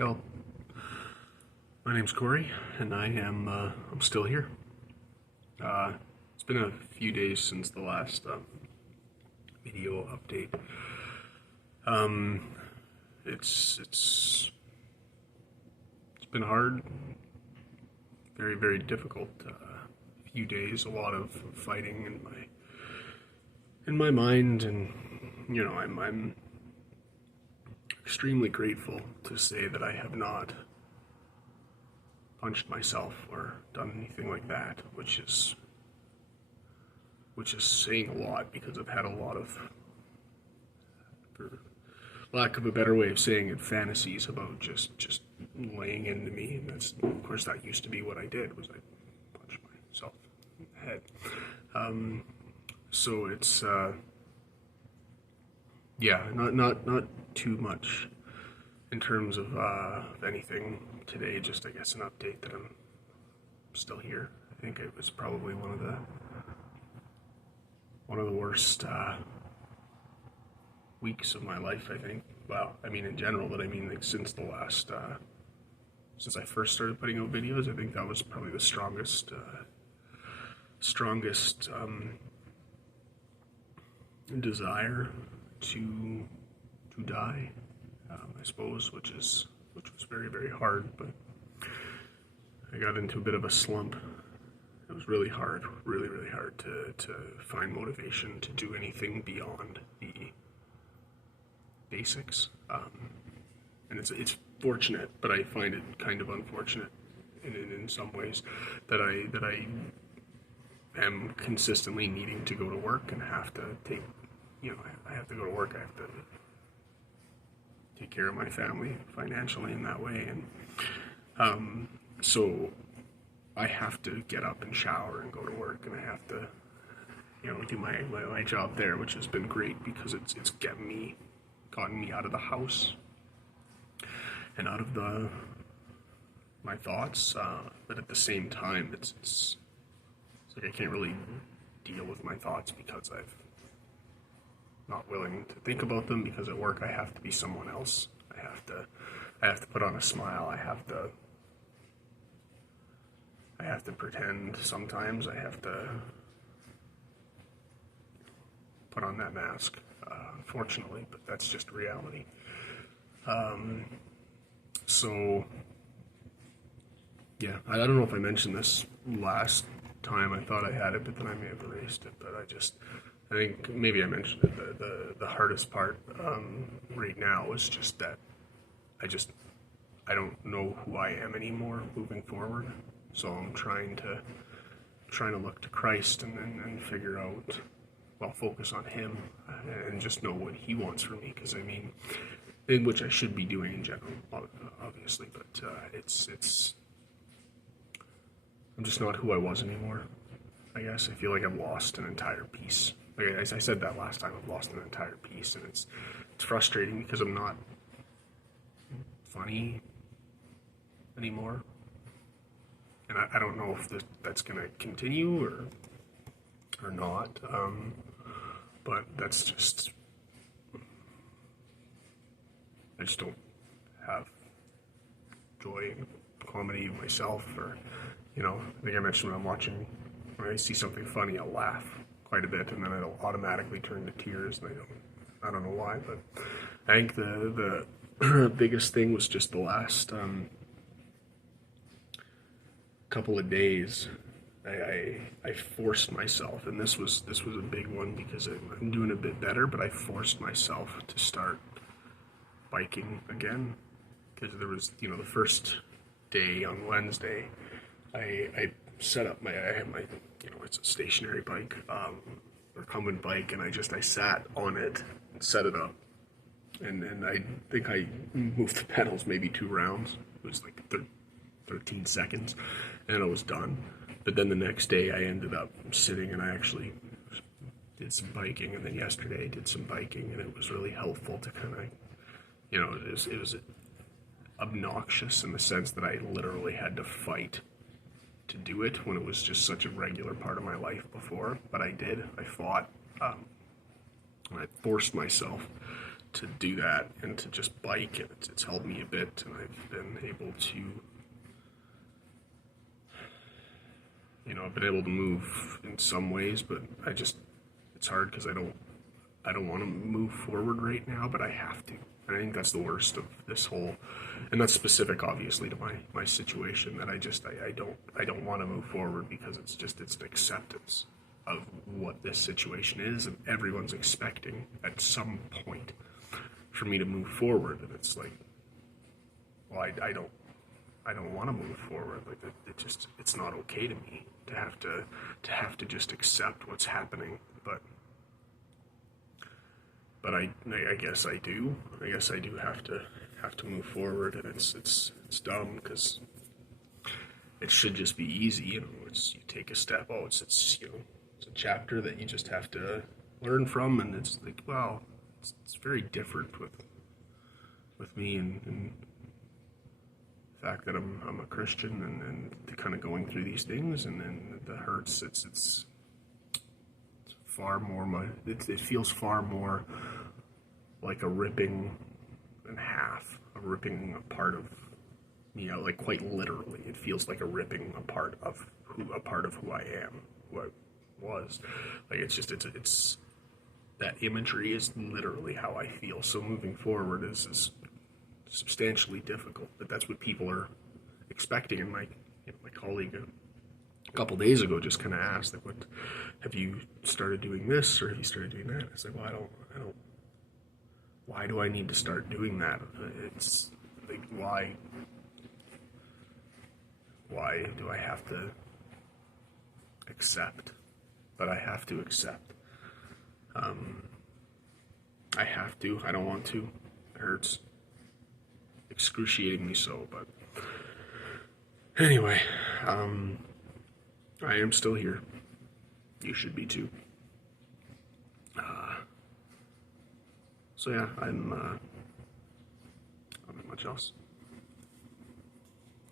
Hello, my name's Corey, and I'm still here. It's been a few days since the last video update. Um, it's been hard, very difficult. Few days, a lot of fighting in my mind, and I'm extremely grateful to say that I have not punched myself or done anything like that, which is saying a lot because I've had a lot of, for lack of a better way of saying it, fantasies about just laying into me, and that's, of course, that used to be what I did, was I punched myself in the head. So it's not too much in terms of anything today. Just, I guess, an update that I'm still here. I think it was probably one of the worst weeks of my life, I think. Well, I mean in general, but I mean like since the last since I first started putting out videos, I think that was probably the strongest desire to die, I suppose, which was very hard. But I got into a bit of a slump. It was really hard, really hard to find motivation to do anything beyond the basics. And it's fortunate, but I find it kind of unfortunate in some ways that I am consistently needing to go to work and have to take, I have to go to work. I have to take care of my family financially in that way, and so I have to get up and shower and go to work, and I have to, do my job there, which has been great because it's gotten me out of the house and out of my thoughts, but at the same time, it's like I can't really deal with my thoughts because I'm not willing to think about them, because at work I have to be someone else. I have to put on a smile. I have to pretend sometimes. I have to put on that mask, unfortunately, but that's just reality. So, yeah, I don't know if I mentioned this last time. I thought I had it, but then I may have erased it. But I think maybe I mentioned it. The hardest part right now is just that I don't know who I am anymore moving forward. So I'm trying to look to Christ and figure out, well, focus on Him and just know what He wants from me. Because I mean, in which I should be doing in general, obviously, but it's I'm just not who I was anymore. I guess I feel like I've lost an entire piece. Like I said that last time, I've lost an entire piece, and it's frustrating because I'm not funny anymore. And I don't know if that's going to continue or not, but that's just, I just don't have joy in comedy myself, or, I think I mentioned when I see something funny, I'll laugh quite a bit, and then it'll automatically turn to tears, and I don't know why, but I think the biggest thing was just the last couple of days. I forced myself, and this was a big one because I'm doing a bit better, but I forced myself to start biking again, because there was, the first day on Wednesday, I set up I had my, it's a stationary bike, recumbent bike, and I sat on it and set it up, and I think I moved the pedals maybe 2 rounds. It was like 13 seconds, and I was done. But then the next day I ended up sitting, and I actually did some biking, and then yesterday I did some biking, and it was really helpful to kind of, it was obnoxious in the sense that I literally had to fight to do it when it was just such a regular part of my life before. But I fought, and I forced myself to do that and to just bike, and it's helped me a bit, and I've been able to, I've been able to move in some ways, but it's hard because I don't want to move forward right now, but I have to. And I think that's the worst of this whole, and that's specific, obviously, to my situation, that I don't want to move forward because it's an acceptance of what this situation is, and everyone's expecting at some point for me to move forward, and it's like, well, I don't want to move forward. Like it's not okay to me to have to just accept what's happening, but I guess I do. I guess I do have to move forward, and it's dumb because it should just be easy. It's you take a step. Oh, it's it's a chapter that you just have to learn from, and it's like, well, it's very different with me and the fact that I'm a Christian and kind of going through these things, and then the hurts. It's far more. It feels far more like a ripping in half, a ripping apart of me. Like quite literally, it feels like a ripping apart of who I am, who I was. Like it's that imagery is literally how I feel. So moving forward is substantially difficult, but that's what people are expecting. And my colleague a couple days ago just kind of asked, like, "What have you started doing this, or have you started doing that?" I was like, "Well, I don't. Why do I need to start doing that? It's like, why do I have to accept? But I have to accept. I have to. I don't want to. It hurts excruciatingly so, but anyway, I am still here. You should be too. So yeah, I'm not much else.